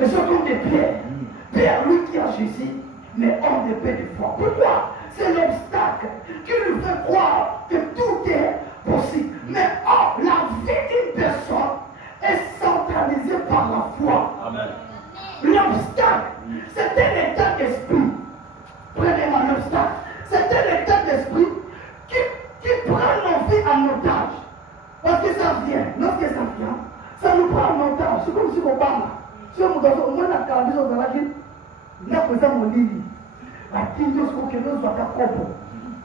Ils sont comme des pierres. Pierre, lui qui a Jésus, mais homme de paix de foi. Pourquoi? C'est l'obstacle qui lui fait croire que tout est possible. Mais or, la vie d'une personne est centralisée par la foi. L'obstacle, c'est un état d'esprit. Prenez-moi l'obstacle. C'est un état d'esprit qui prend nos vies en otage. Parce que ça vient. Lorsque ça vient, ça nous prend en otage. C'est comme si on parle. Si on me dit, au moins, la maison dans la ville, il y a besoin de mon lit. La Kindos pour que nous soient à propos.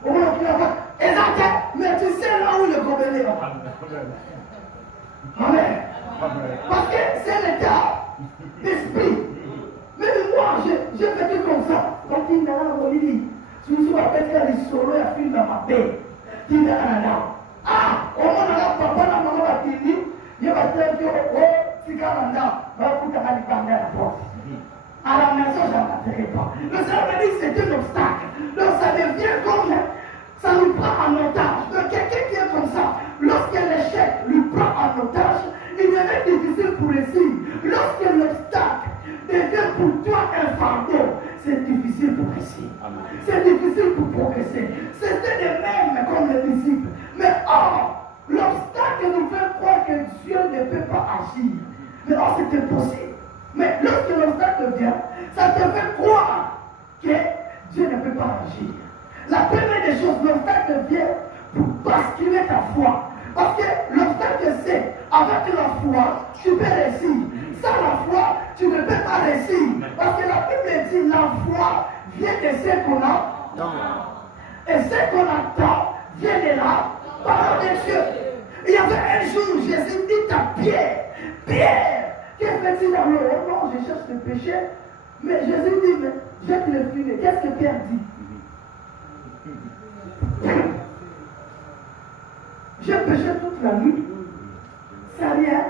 Au moins, on va exactement. Mais tu sais là où le gobelet est. Amen. Parce que c'est l'état d'esprit. Mais moi, j'ai vécu comme ça. Quand il y a un lit, je me suis rappelé qu'il y a des solos et a fini dans ma paix. Il y a un là. Ah, au moins, on a papa, la maman a dit, il y a un tel que, oh, si quand on a, on va foutre à la porte. À la maison, je n'atterris pas. Le Seigneur me dit que c'est un obstacle. Donc ça devient comme ça nous prend en otage. Donc quelqu'un qui est comme ça, lorsque l'échec lui prend en otage, il devient difficile pour réussir. Lorsque l'obstacle devient pour toi un fardeau, c'est difficile pour réussir. C'est difficile pour progresser. C'était de même comme les disciples. Mais or, l'obstacle nous fait croire que Dieu ne peut pas agir. Mais or, c'est impossible. Mais lorsque l'obstacle vient, ça te fait croire que Dieu ne peut pas agir. La première des choses, l'obstacle vient pour basculer ta foi. Parce que l'obstacle, c'est avec la foi, tu peux réussir. Sans la foi, tu ne peux pas réussir. Parce que la Bible dit la foi vient de ce qu'on a. Et ce qu'on attend vient de la parole de Dieu. Il y avait un jour, Jésus dit à Pierre, Pierre, qu'est-ce que tu as dit? Non, je cherche le péché. Mais Jésus dit, mais jette le filet. Qu'est-ce que Pierre dit? J'ai péché toute la nuit. Ça rien.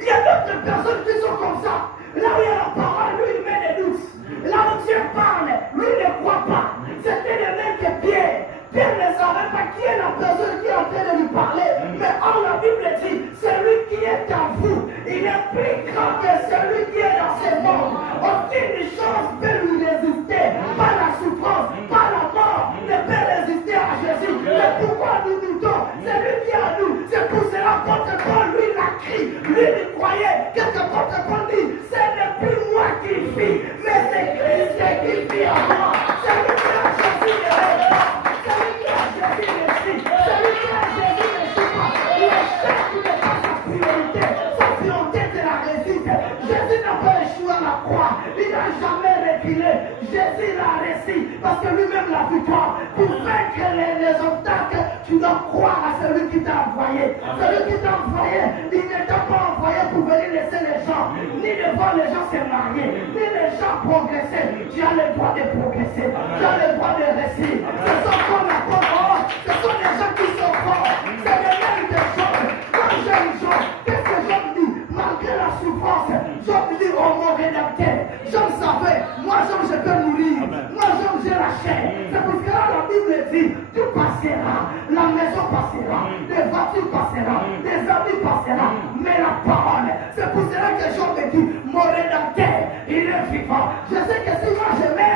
Il y a d'autres personnes qui sont comme ça. Là où il y a la parole, lui il met des doutes. Là où Dieu parle, lui il ne croit pas. C'était le même que Pierre. Pierre ne savait pas qui est la personne qui est en train de lui parler. Mais or la Bible dit, celui qui est en vous, il est plus grand que celui qui est dans ce monde. Aucune chose peut lui résister. Pas la souffrance, pas la mort ne peut résister à Jésus. Mais pourquoi nous doutons? C'est lui qui est en nous. C'est pour cela que Paul, lui, l'a crié. Lui, il croyait. Qu'est-ce que Paul dit? Ce n'est plus moi qui vis, mais c'est Christ qui vit en moi. C'est lui qui a Jésus de l'État. Celui qui a Jésus ne suit. Celui qui a Jésus ne suit pas. L'échec n'est pas sa priorité. Sa priorité, c'est la réussite. Jésus n'a pas échoué à la croix. Il n'a jamais reculé. Jésus l'a réussi. Parce que lui-même l'a victoire. Pour vaincre les obstacles, tu dois croire à celui qui t'a envoyé. Celui qui t'a envoyé, il ne t'a pas envoyé pour venir laisser les gens. Ni de voir les gens se marier. Ni les gens progresser. Tu as le droit de progresser. Tu as le droit de réussir. Ce sont comme la parole. Ce sont des gens qui sont forts. C'est les mêmes des choses. Quand j'aime Job, qu'est-ce que Job dit? Malgré la souffrance, Job dit, oh mon rédempteur, Job savait, moi Job je peux mourir. Moi Job j'ai la chair. C'est parce que là la Bible dit, tout passera, la maison passera, les voitures passeront, les amis passeront, mais la parole, c'est pour cela que Job me dit, mon rédempteur, il est vivant. Je sais que si moi je mets